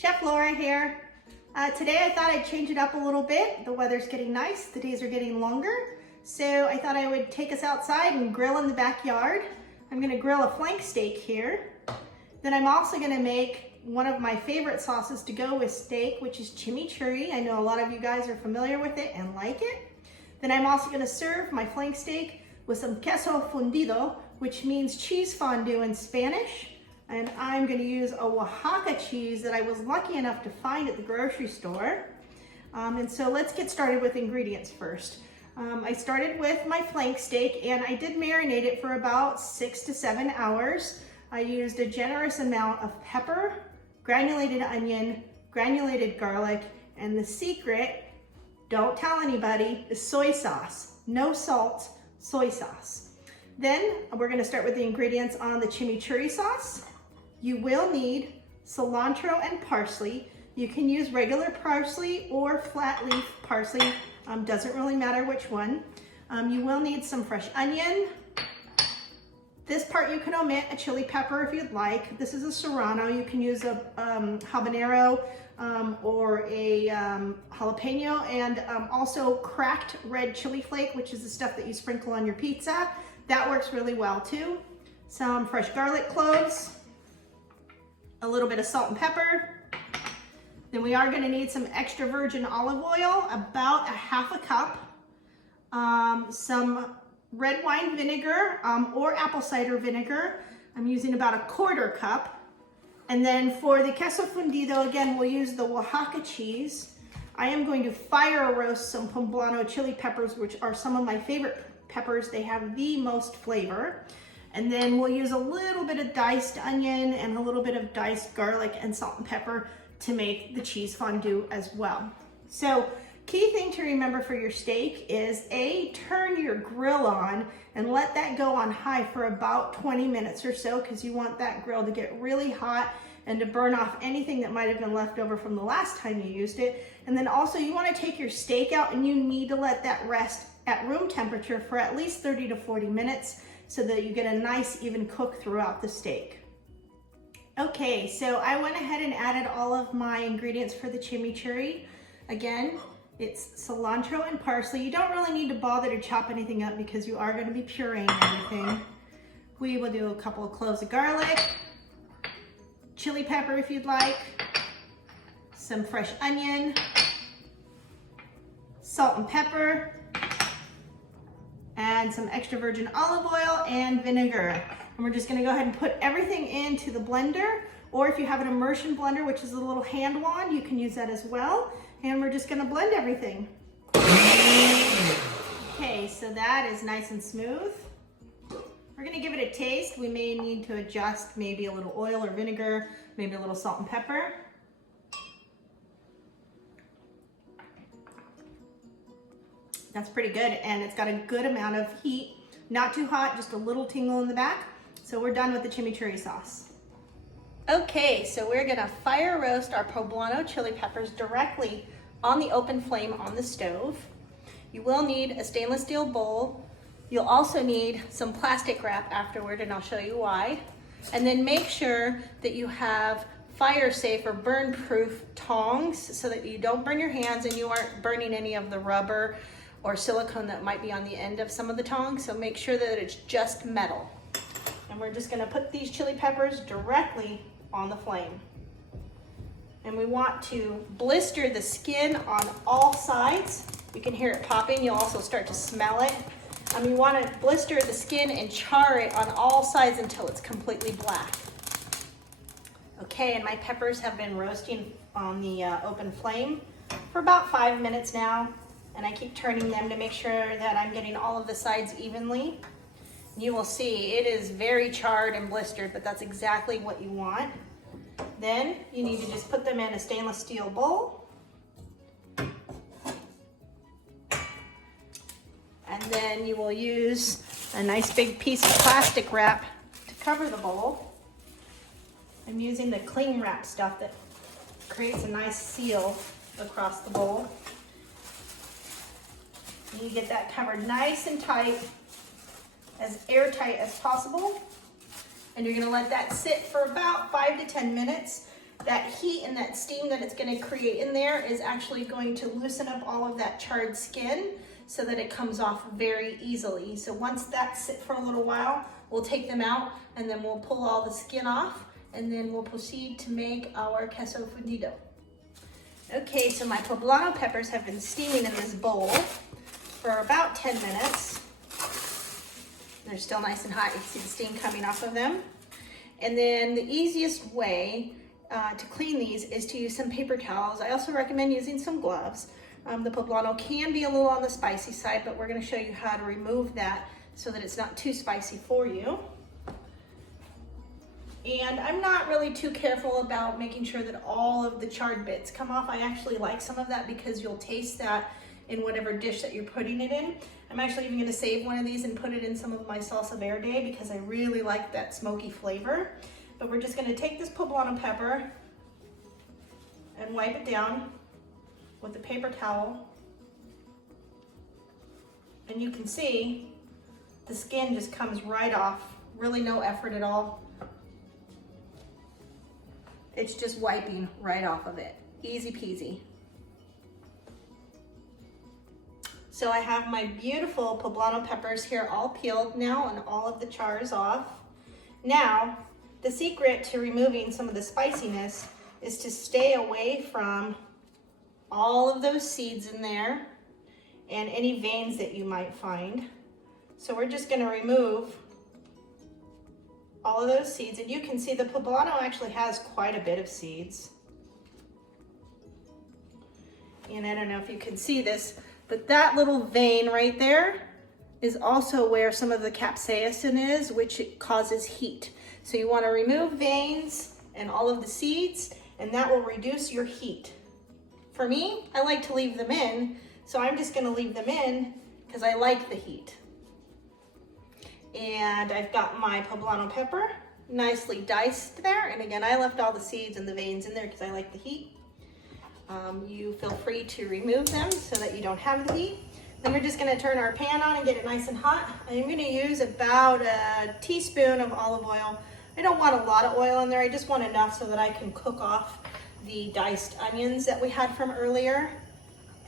Chef Laura here. Today I thought I'd change it up a little bit. The weather's getting nice, the days are getting longer, so I thought I would take us outside and grill in the backyard. I'm gonna grill a flank steak here. Then I'm also gonna make one of my favorite sauces to go with steak, which is chimichurri. I know a lot of you guys are familiar with it and like it. Then I'm also gonna serve my flank steak with some queso fundido, which means cheese fondue in Spanish. And I'm gonna use a Oaxaca cheese that I was lucky enough to find at the grocery store. And so let's get started with ingredients first. I started with my flank steak and I did marinate it for about 6 to 7 hours. I used a generous amount of pepper, granulated onion, granulated garlic, and the secret, don't tell anybody, is soy sauce. No salt, soy sauce. Then we're gonna start with the ingredients on the chimichurri sauce. You will need cilantro and parsley. You can use regular parsley or flat leaf parsley, doesn't really matter which one. You will need some fresh onion. This part you can omit, a chili pepper if you'd like. This is a serrano. You can use a habanero or a jalapeno, and also cracked red chili flake, which is the stuff that you sprinkle on your pizza. That works really well too. Some fresh garlic cloves, a little bit of salt and pepper. Then we are gonna need some extra virgin olive oil, about a half a cup. Some red wine vinegar or apple cider vinegar. I'm using about a quarter cup. And then for the queso fundido, again, we'll use the Oaxaca cheese. I am going to fire roast some poblano chili peppers, which are some of my favorite peppers. They have the most flavor. And then we'll use a little bit of diced onion and a little bit of diced garlic and salt and pepper to make the cheese fondue as well. So key thing to remember for your steak is turn your grill on and let that go on high for about 20 minutes or so, because you want that grill to get really hot and to burn off anything that might have been left over from the last time you used it. And then also you want to take your steak out and you need to let that rest at room temperature for at least 30 to 40 minutes so that you get a nice even cook throughout the steak. Okay, so I went ahead and added all of my ingredients for the chimichurri. Again, it's cilantro and parsley. You don't really need to bother to chop anything up because you are going to be pureeing everything. We will do a couple of cloves of garlic, chili pepper if you'd like, some fresh onion, salt and pepper, and some extra virgin olive oil and vinegar. And we're just gonna go ahead and put everything into the blender, or if you have an immersion blender, which is a little hand wand, you can use that as well. And we're just gonna blend everything. Okay, so that is nice and smooth. We're gonna give it a taste. We may need to adjust maybe a little oil or vinegar, maybe a little salt and pepper. That's pretty good, and it's got a good amount of heat. Not too hot, just a little tingle in the back. So we're done with the chimichurri sauce. Okay, so we're gonna fire roast our poblano chili peppers directly on the open flame on the stove. You will need a stainless steel bowl. You'll also need some plastic wrap afterward, and I'll show you why. And then make sure that you have fire safe or burn proof tongs so that you don't burn your hands and you aren't burning any of the rubber or silicone that might be on the end of some of the tongs. So make sure that it's just metal. And we're just gonna put these chili peppers directly on the flame. And we want to blister the skin on all sides. You can hear it popping. You'll also start to smell it. You want to blister the skin and char it on all sides until it's completely black. Okay, and my peppers have been roasting on the open flame for about 5 minutes now. And I keep turning them to make sure that I'm getting all of the sides evenly. You will see it is very charred and blistered, but that's exactly what you want. Then you need to just put them in a stainless steel bowl. And then you will use a nice big piece of plastic wrap to cover the bowl. I'm using the cling wrap stuff that creates a nice seal across the bowl. And you get that covered nice and tight, as airtight as possible. And you're gonna let that sit for about 5 to 10 minutes. that heat and that steam that it's going to create in there is actually going to loosen up all of that charred skin so that it comes off very easily. So once that's sit for a little while, we'll take them out and then we'll pull all the skin off and then we'll proceed to make our queso fundido. Okay, so my poblano peppers have been steaming in this bowl for about 10 minutes. They're still nice and hot. You can see the steam coming off of them. And then the easiest way to clean these is to use some paper towels. I also recommend using some gloves. The poblano can be a little on the spicy side, but we're going to show you how to remove that so that it's not too spicy for you. And I'm not really too careful about making sure that all of the charred bits come off. I actually like some of that because you'll taste that in whatever dish that you're putting it in. I'm actually even going to save one of these and put it in some of my salsa verde because I really like that smoky flavor. But we're just going to take this poblano pepper and wipe it down with a paper towel. And you can see the skin just comes right off. Really no effort at all. It's just wiping right off of it. Easy peasy. So I have my beautiful poblano peppers here all peeled now and all of the chars off. Now, the secret to removing some of the spiciness is to stay away from all of those seeds in there and any veins that you might find. So we're just going to remove all of those seeds, and you can see the poblano actually has quite a bit of seeds. And I don't know if you can see this, but that little vein right there is also where some of the capsaicin is, which causes heat. So you want to remove veins and all of the seeds, and that will reduce your heat. For me, I like to leave them in, so I'm just going to leave them in because I like the heat. And I've got my poblano pepper nicely diced there, and again, I left all the seeds and the veins in there because I like the heat. You feel free to remove them so that you don't have the heat. Then we're just going to turn our pan on and get it nice and hot. I'm going to use about a teaspoon of olive oil. I don't want a lot of oil in there. I just want enough so that I can cook off the diced onions that we had from earlier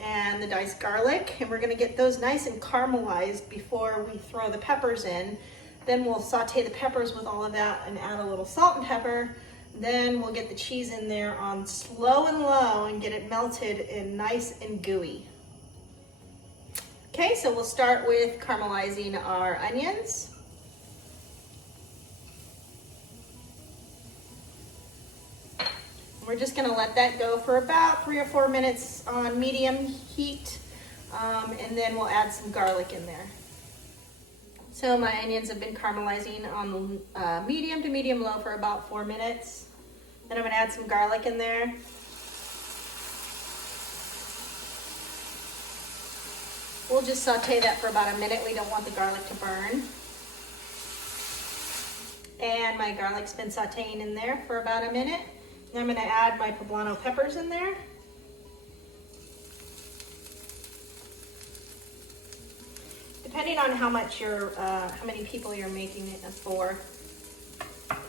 and the diced garlic. And we're going to get those nice and caramelized before we throw the peppers in. Then we'll saute the peppers with all of that and add a little salt and pepper. Then we'll get the cheese in there on slow and low and get it melted and nice and gooey. Okay, so we'll start with caramelizing our onions. We're just gonna let that go for about 3 or 4 minutes on medium heat, and then we'll add some garlic in there. So my onions have been caramelizing on medium to medium low for about 4 minutes. Then I'm gonna add some garlic in there. We'll just saute that for about a minute. We don't want the garlic to burn. And my garlic's been sauteing in there for about a minute. Now I'm going to add my poblano peppers in there. Depending on how many people you're making it for,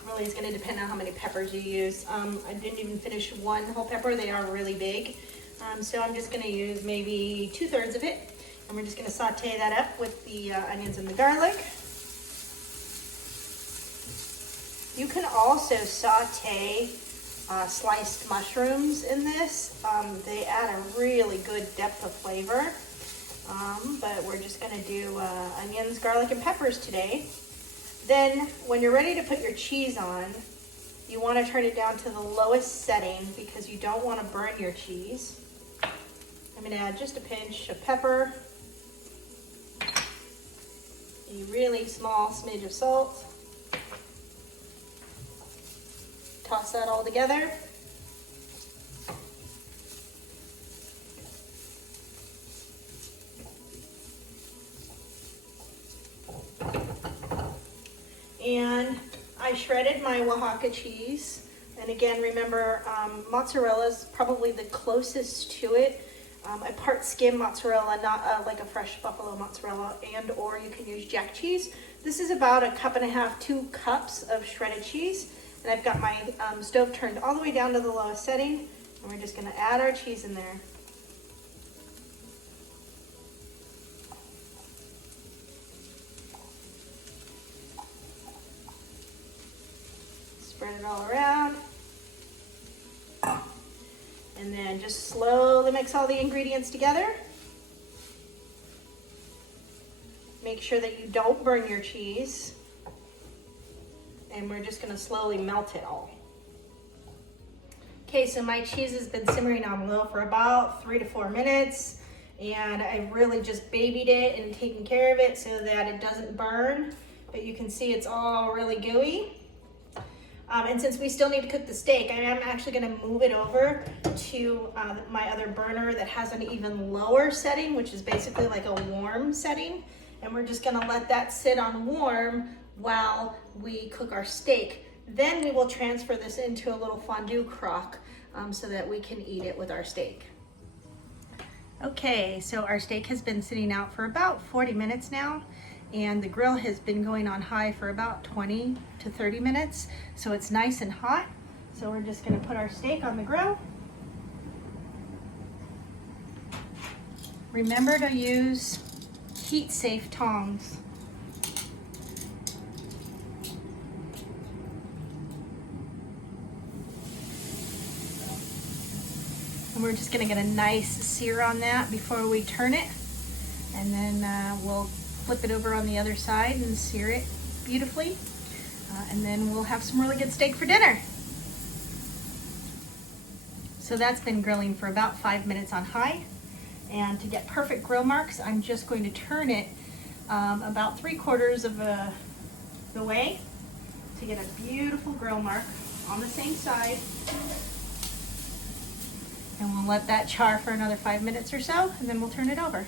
really is going to depend on how many peppers you use. I didn't even finish one whole pepper. They are really big. So I'm just going to use maybe 2/3 of it. And we're just going to saute that up with the onions and the garlic. You can also saute sliced mushrooms in this. They add a really good depth of flavor. But we're just going to do onions, garlic, and peppers today. Then when you're ready to put your cheese on, you want to turn it down to the lowest setting because you don't want to burn your cheese. I'm going to add just a pinch of pepper, a really small smidge of salt. Toss that all together. And I shredded my Oaxaca cheese. And again, remember, mozzarella is probably the closest to it. A part skim mozzarella, not like a fresh buffalo mozzarella, and or you can use jack cheese. This is about 1.5 cups, 2 cups of shredded cheese. And I've got my stove turned all the way down to the lowest setting, and we're just gonna add our cheese in there. Spread it all around. And then just slowly mix all the ingredients together. Make sure that you don't burn your cheese. And we're just gonna slowly melt it all. Okay, so my cheese has been simmering on low for about 3 to 4 minutes. And I've really just babied it and taken care of it so that it doesn't burn. But you can see it's all really gooey. And since we still need to cook the steak, I am actually gonna move it over to my other burner that has an even lower setting, which is basically like a warm setting. And we're just gonna let that sit on warm while we cook our steak. Then we will transfer this into a little fondue crock so that we can eat it with our steak. Okay, so our steak has been sitting out for about 40 minutes now. And the grill has been going on high for about 20 to 30 minutes. So it's nice and hot. So we're just gonna put our steak on the grill. Remember to use heat-safe tongs. And we're just gonna get a nice sear on that before we turn it. And then we'll flip it over on the other side and sear it beautifully. And then we'll have some really good steak for dinner. So that's been grilling for about 5 minutes on high. And to get perfect grill marks, I'm just going to turn it about 3/4 of the way to get a beautiful grill mark on the same side. And we'll let that char for another 5 minutes or so, and then we'll turn it over.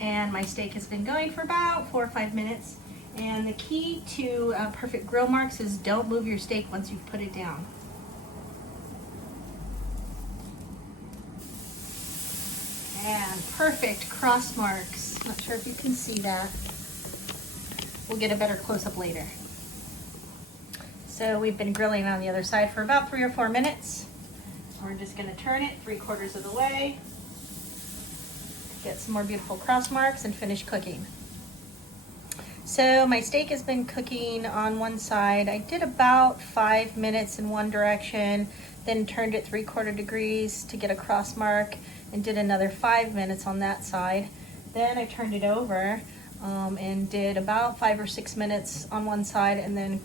And my steak has been going for about 4 or 5 minutes. And the key to perfect grill marks is don't move your steak once you've put it down. And perfect cross marks. Not sure if you can see that. We'll get a better close-up later. So we've been grilling on the other side for about 3 or 4 minutes. We're just gonna turn it 3/4 of the way. Get some more beautiful cross marks and finish cooking. So my steak has been cooking on one side. I did about 5 minutes in one direction, then turned it 3/4 degrees to get a cross mark and did another 5 minutes on that side. Then I turned it over and did about 5 or 6 minutes on one side and then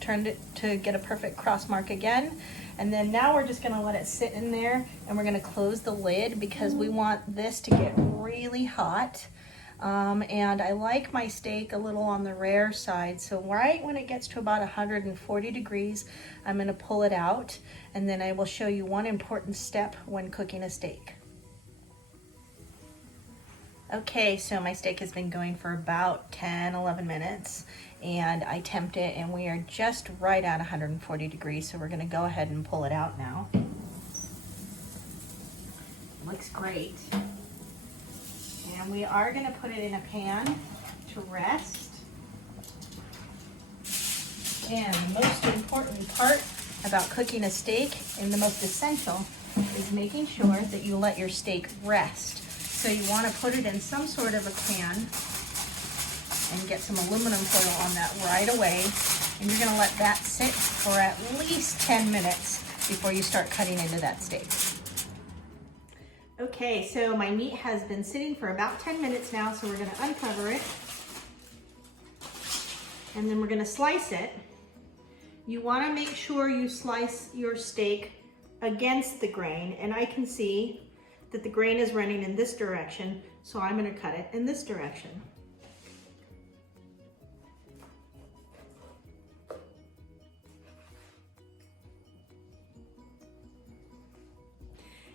turned it to get a perfect cross mark again. And then now we're just gonna let it sit in there and we're gonna close the lid because we want this to get really hot. And I like my steak a little on the rare side. So right when it gets to about 140 degrees, I'm gonna pull it out and then I will show you one important step when cooking a steak. Okay, so my steak has been going for about 10, 11 minutes and I temped it and we are just right at 140 degrees. So we're gonna go ahead and pull it out now. It looks great. And we are gonna put it in a pan to rest. And the most important part about cooking a steak and the most essential is making sure that you let your steak rest. So you want to put it in some sort of a pan and get some aluminum foil on that right away. And you're going to let that sit for at least 10 minutes before you start cutting into that steak. Okay, so my meat has been sitting for about 10 minutes now, so we're going to uncover it. And then we're going to slice it. You want to make sure you slice your steak against the grain, and I can see that the grain is running in this direction, so I'm going to cut it in this direction.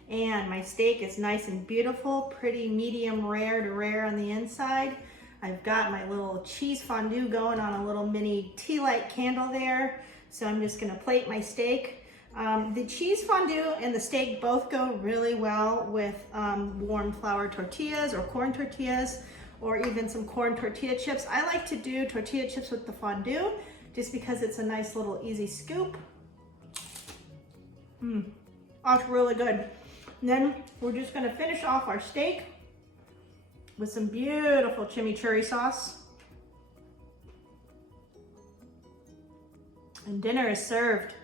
And my steak is nice and beautiful, pretty medium rare to rare on the inside. I've got my little cheese fondue going on a little mini tea light candle there. So I'm just gonna plate my steak. The cheese fondue and the steak both go really well with warm flour tortillas or corn tortillas or even some corn tortilla chips. I like to do tortilla chips with the fondue just because it's a nice little easy scoop. That's really good. And then we're just gonna finish off our steak with some beautiful chimichurri sauce. And dinner is served.